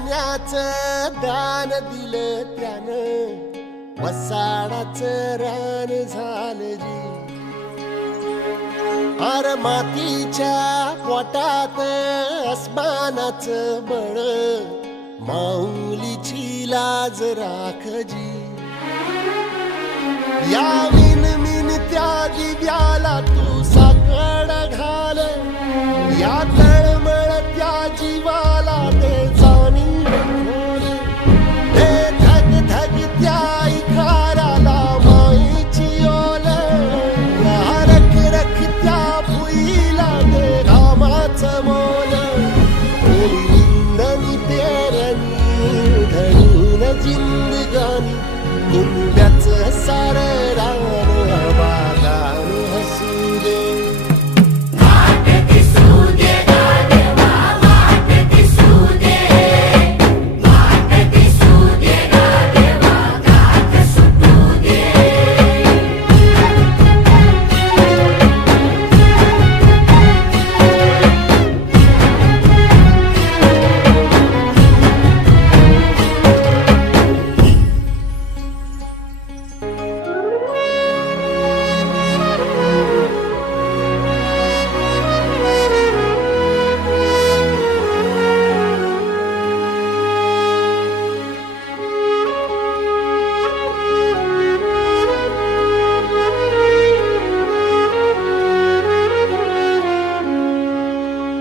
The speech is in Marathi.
पाण्याचं दान दिलं त्यानं वसाडाचं रान झालं जी. अर मातीच्या पोटात अस्मानाचं बळ माऊलीची लाज राखजी. या मिनमिनत्या दिव्याला तू साकड घाल, या तळमळत्या जीवाला दे जाणीव खोल. हे धग धगत्या इखाराला माईची ओल, या रख रखत्या भुईला दे घामाचं मोल. निंदनी पेरणी धरून जिंदगानी कुंब्याचं सार